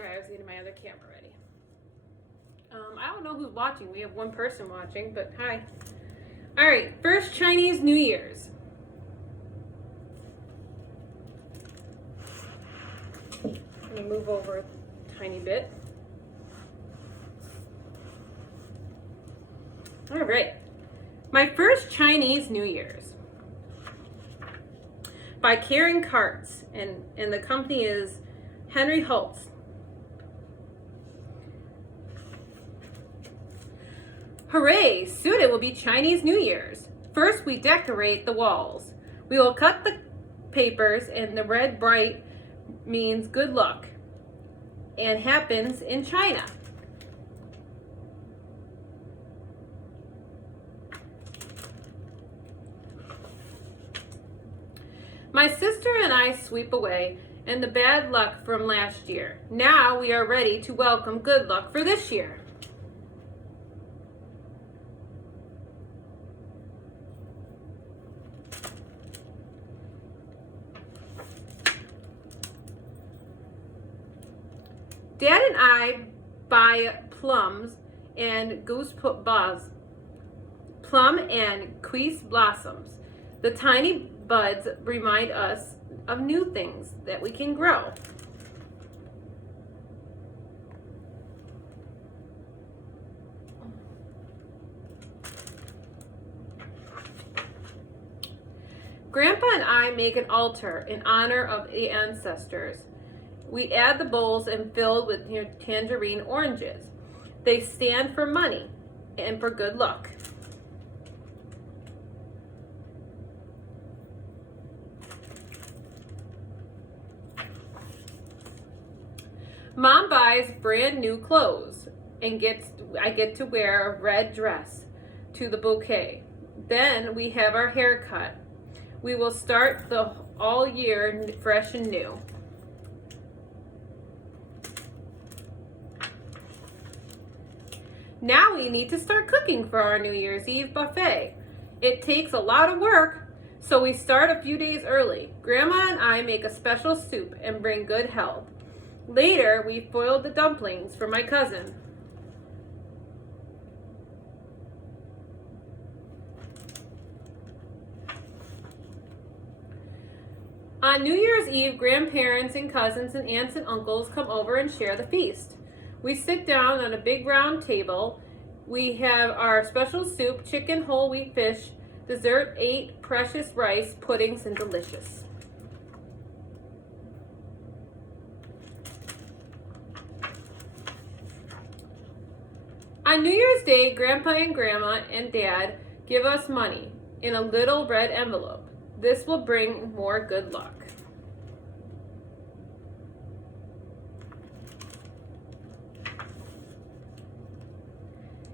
sorry, I was getting my other camera ready. I don't know who's watching. We have one person watching, but hi. All right, first Chinese New Year's. I'm gonna move over a tiny bit. All right, my first Chinese New Year's by Karen Kartz, and the company is Henry Holtz. Hooray! Soon it will be Chinese New Year's. First, we decorate the walls. We will cut the papers, and the red bright means good luck and happens in China. My sister and I sweep away and the bad luck from last year. Now we are ready to welcome good luck for this year. Dad and I buy plums and goosebuds, plum and quince blossoms. The tiny buds remind us of new things that we can grow. Grandpa and I make an altar in honor of the ancestors. We add the bowls and fill with tangerine oranges. They stand for money and for good luck. Mom buys brand new clothes and I get to wear a red dress to the bouquet. Then we have our hair cut. We will start the all year fresh and new. Now we need to start cooking for our New Year's Eve buffet. It takes a lot of work, so we start a few days early. Grandma and I make a special soup and bring good health. Later, we foiled the dumplings for my cousin. On New Year's Eve, grandparents and cousins and aunts and uncles come over and share the feast. We sit down on a big round table. We have our special soup, chicken, whole wheat fish, dessert, 8 precious rice, puddings, and delicious. On New Year's Day, Grandpa and Grandma and Dad give us money in a little red envelope. This will bring more good luck.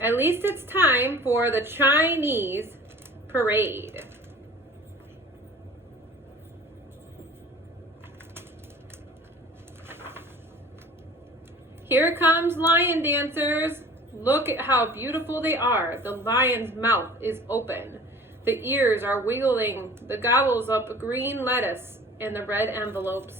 At least it's time for the Chinese parade. Here comes lion dancers. Look at how beautiful they are. The lion's mouth is open. The ears are wiggling. The gobbles up green lettuce and the red envelopes.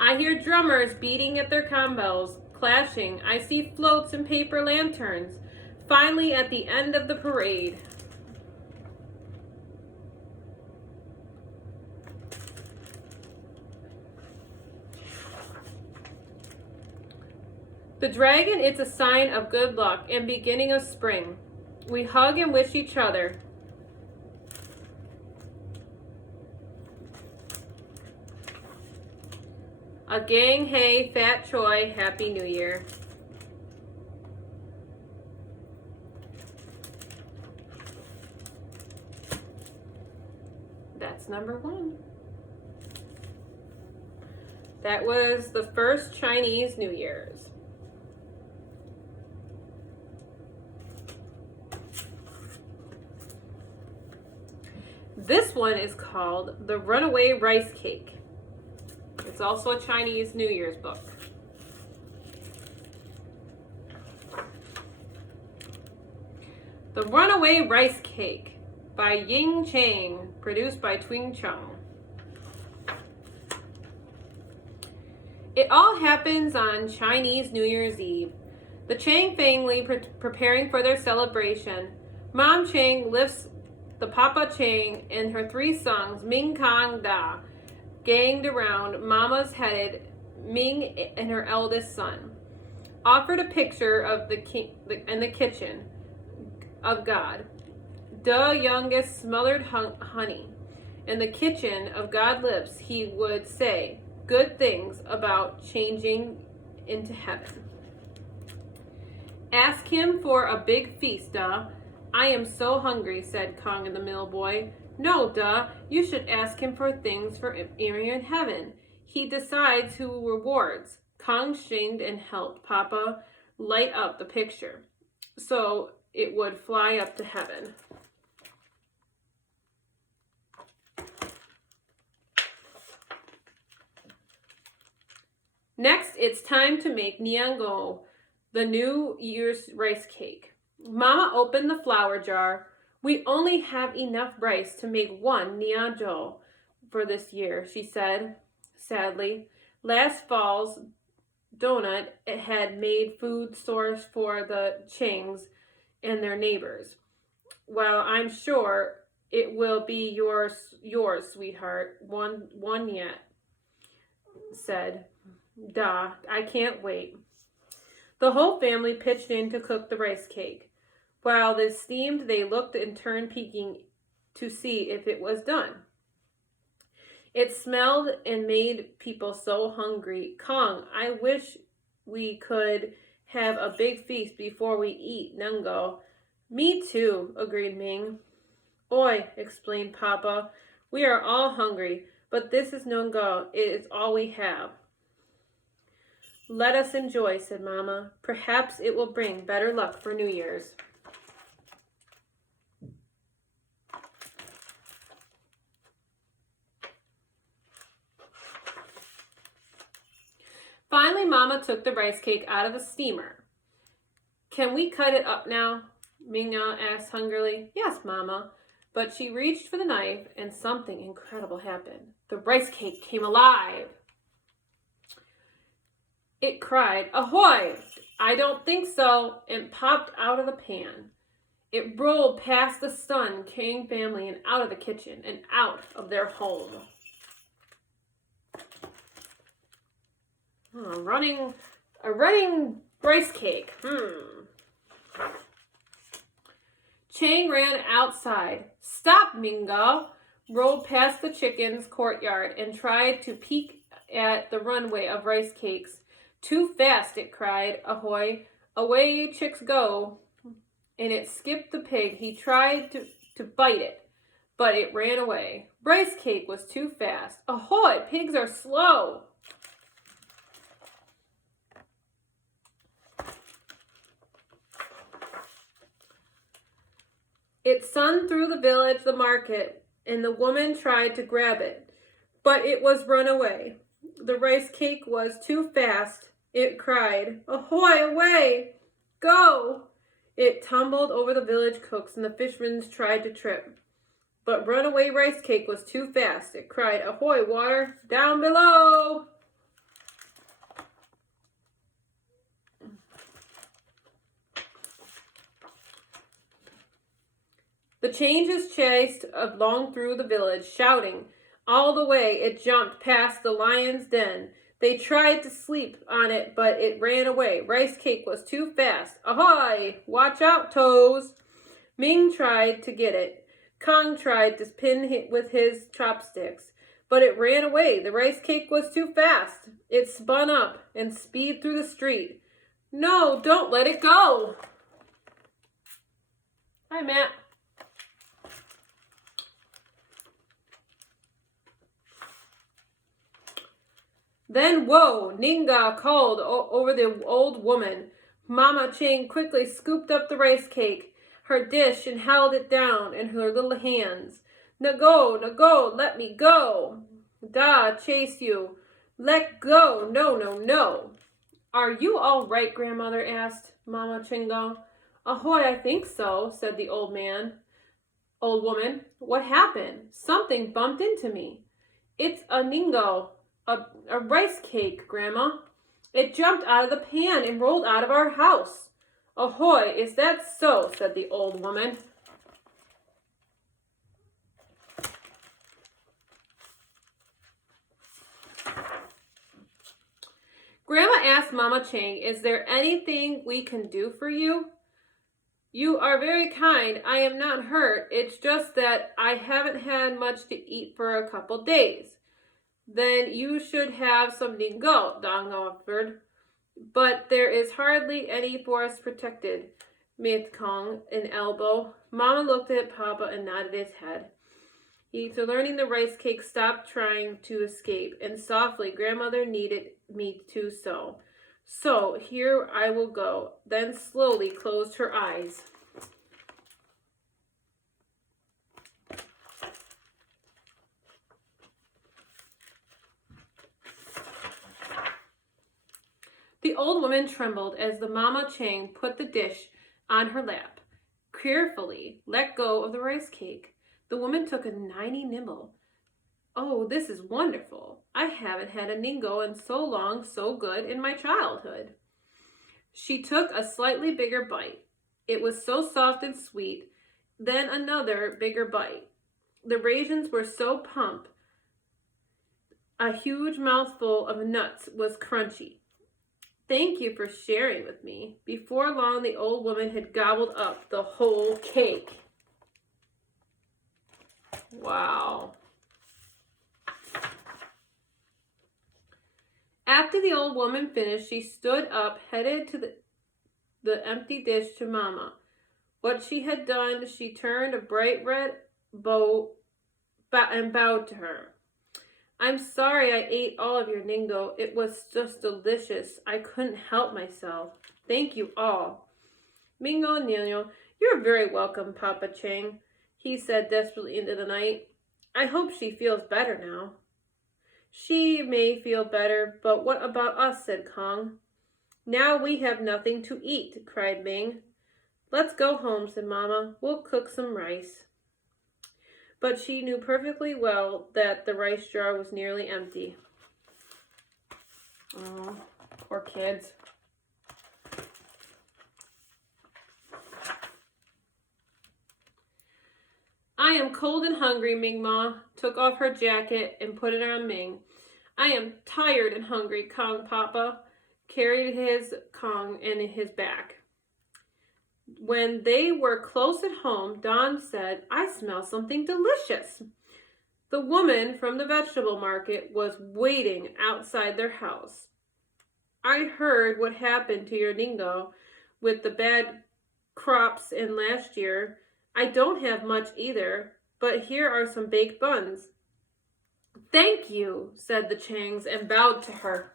I hear drummers beating at their combos, clashing. I see floats and paper lanterns. Finally, at the end of the parade. The dragon, it's a sign of good luck and beginning of spring. We hug and wish each other. A gang hey, fat choy, happy new year. That's number 1. That was the first Chinese New Year's. This one is called the Runaway Rice Cake. It's also a Chinese New Year's book. The Runaway Rice Cake by Ying Chang, produced by Twing Chung. It all happens on Chinese New Year's Eve. The Chang family preparing for their celebration. Mom Chang lifts the Papa Chang and her three sons, Ming, Kong, Da, ganged around. Mama's headed Ming and her eldest son. Offered a picture of the king in the kitchen of God. The youngest smothered honey. In the kitchen of God's lips, he would say good things about changing into heaven. Ask him for a big feast, duh. I am so hungry, said Kong and the mill boy. No, duh. You should ask him for things for Mary in heaven. He decides who rewards. Kong shamed and helped Papa light up the picture so it would fly up to heaven. Next, it's time to make Niango, the New Year's rice cake. Mama opened the flour jar. We only have enough rice to make one Nianzhou for this year, she said sadly. Last fall's donut had made food source for the Changs and their neighbors. Well, I'm sure it will be yours, sweetheart. One yet, said. Da, I can't wait. The whole family pitched in to cook the rice cake. While this steamed, they looked and turned peeking to see if it was done. It smelled and made people so hungry. Kong, I wish we could have a big feast before we eat, Nungo. Me too, agreed Ming. Oi, explained Papa, we are all hungry, but this is Nungo. It is all we have. Let us enjoy, said Mama. Perhaps it will bring better luck for New Year's. Finally, Mama took the rice cake out of the steamer. Can we cut it up now? Mingna asked hungrily. Yes, Mama. But she reached for the knife and something incredible happened. The rice cake came alive. It cried, Ahoy! I don't think so, and popped out of the pan. It rolled past the stunned Chang family and out of the kitchen and out of their home. A running rice cake. Chang ran outside. Stop, Mingo! Rolled past the chicken's courtyard and tried to peek at the runway of rice cakes. Too fast, it cried. Ahoy! Away chicks go. And it skipped the pig. He tried to bite it, but it ran away. Rice cake was too fast. Ahoy! Pigs are slow. It sunned through the village, the market, and the woman tried to grab it, but it was run away. The rice cake was too fast. It cried, Ahoy, away! Go! It tumbled over the village cooks, and the fishermen tried to trip. But runaway rice cake was too fast. It cried, Ahoy, water! Down below! The changes chased along through the village, shouting. All the way it jumped past the lion's den. They tried to sleep on it, but it ran away. Rice cake was too fast. Ahoy! Watch out, toes! Ming tried to get it. Kong tried to pin it with his chopsticks, but it ran away. The rice cake was too fast. It spun up and speed through the street. No, don't let it go! Hi, Matt. Then, whoa, Ninga called over the old woman. Mama Chang quickly scooped up the rice cake, her dish, and held it down in her little hands. Nago, let me go. Da, chase you. Let go, no. Are you all right, Grandmother asked Mama Chingo. Ahoy, I think so, said the old woman. What happened? Something bumped into me. It's a ningo, a rice cake, Grandma. It jumped out of the pan and rolled out of our house. Ahoy, is that so? Said the old woman. Grandma asked Mama Chang, is there anything we can do for you? You are very kind. I am not hurt. It's just that I haven't had much to eat for a couple days. Then you should have some ningo, Dong offered. But there is hardly any forest protected, Myth Kong, an elbow. Mama looked at Papa and nodded his head. After learning the rice cake, stopped trying to escape, and softly grandmother needed me to sew. So here I will go, then slowly closed her eyes. The old woman trembled as the Mama Chang put the dish on her lap. Carefully let go of the rice cake. The woman took a tiny nibble. Oh, this is wonderful. I haven't had a ningo in so long, so good in my childhood. She took a slightly bigger bite. It was so soft and sweet. Then another bigger bite. The raisins were so plump. A huge mouthful of nuts was crunchy. Thank you for sharing with me. Before long, the old woman had gobbled up the whole cake. Wow. After the old woman finished, she stood up, headed to the empty dish to Mama. What she had done, she turned a bright red bow and bowed to her. I'm sorry I ate all of your ningo. It was just delicious. I couldn't help myself. Thank you all. Mingo Nino, you're very welcome, Papa Chang, he said desperately into the night. I hope she feels better now. She may feel better, but what about us, said Kong. Now we have nothing to eat, cried Ming. Let's go home, said Mama. We'll cook some rice. But she knew perfectly well that the rice jar was nearly empty. Oh, poor kids. I am cold and hungry, Ming Ma took off her jacket and put it on Ming. I am tired and hungry, Kong Papa carried his Kong in his back. When they were close at home, Don said, I smell something delicious. The woman from the vegetable market was waiting outside their house. I heard what happened to your ningo with the bad crops in last year. I don't have much either, but here are some baked buns. Thank you, said the Changs and bowed to her.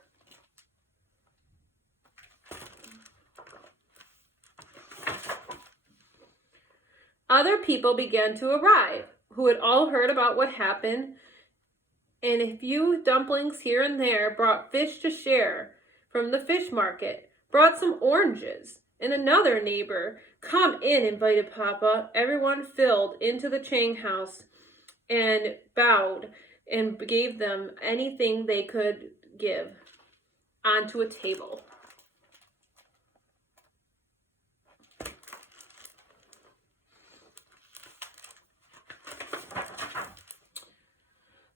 Other people began to arrive, who had all heard about what happened, and a few dumplings here and there, brought fish to share from the fish market, brought some oranges, and another neighbor, come in, invited Papa. Everyone filled into the Chang house and bowed and gave them anything they could give onto a table.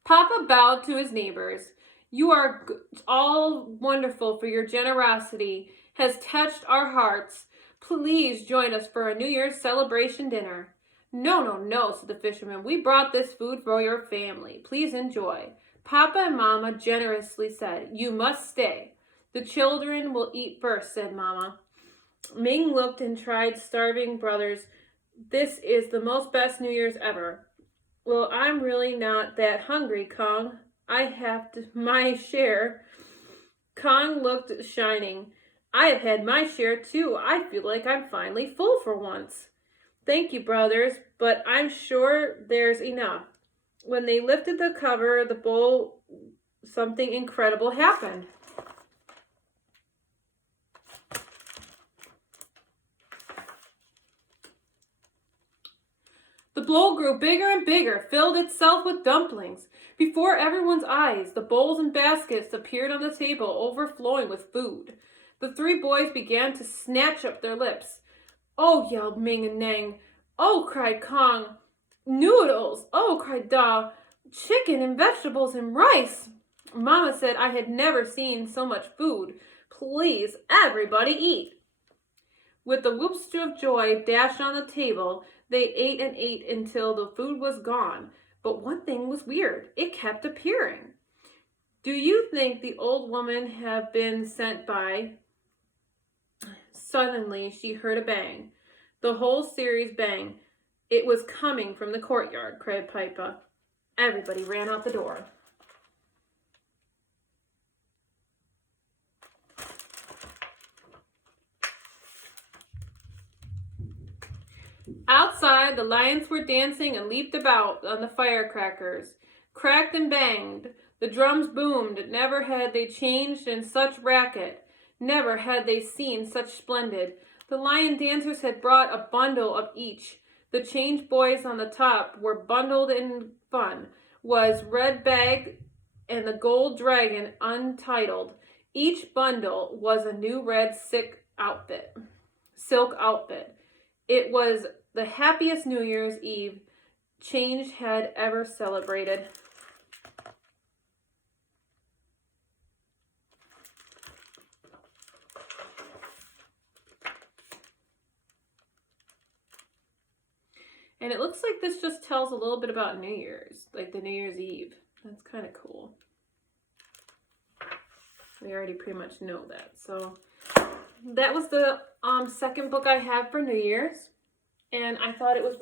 Papa bowed to his neighbors. You are all wonderful, for your generosity has touched our hearts. Please join us for a New Year's celebration dinner. No, said the fisherman. We brought this food for your family. Please enjoy. Papa and Mama generously said, you must stay. The children will eat first, said Mama. Ming looked and tried starving brothers. This is the most best New Year's ever. Well, I'm really not that hungry, Kong. I have my share. Kong looked shining. I have had my share too. I feel like I'm finally full for once. Thank you, brothers, but I'm sure there's enough. When they lifted the cover of the bowl, something incredible happened. bowl grew bigger and bigger, filled itself with dumplings. Before everyone's eyes, the bowls and baskets appeared on the table, overflowing with food. The three boys began to snatch up their lips. "Oh," yelled Ming and Nang. "Oh," cried Kong. "Noodles!" "Oh," cried Da. "Chicken and vegetables and rice." Mama said I had never seen so much food. "Please, everybody eat." With the whoops of joy dashed on the table, they ate and ate until the food was gone. But one thing was weird. It kept appearing. Do you think the old woman had been sent by? Suddenly, she heard a bang. The whole series bang. "It was coming from the courtyard," cried Pipa. Everybody ran out the door. Outside, the lions were dancing and leaped about on the firecrackers. Cracked and banged. The drums boomed. Never had they changed in such racket. Never had they seen such splendid. The lion dancers had brought a bundle of each. The change boys on the top were bundled in fun. Was red bag and the gold dragon untitled. Each bundle was a new red silk outfit. It was the happiest New Year's Eve Change had ever celebrated. And it looks like this just tells a little bit about New Year's, like the New Year's Eve. That's kind of cool. We already pretty much know that. So that was the second book I have for New Year's. And I thought it was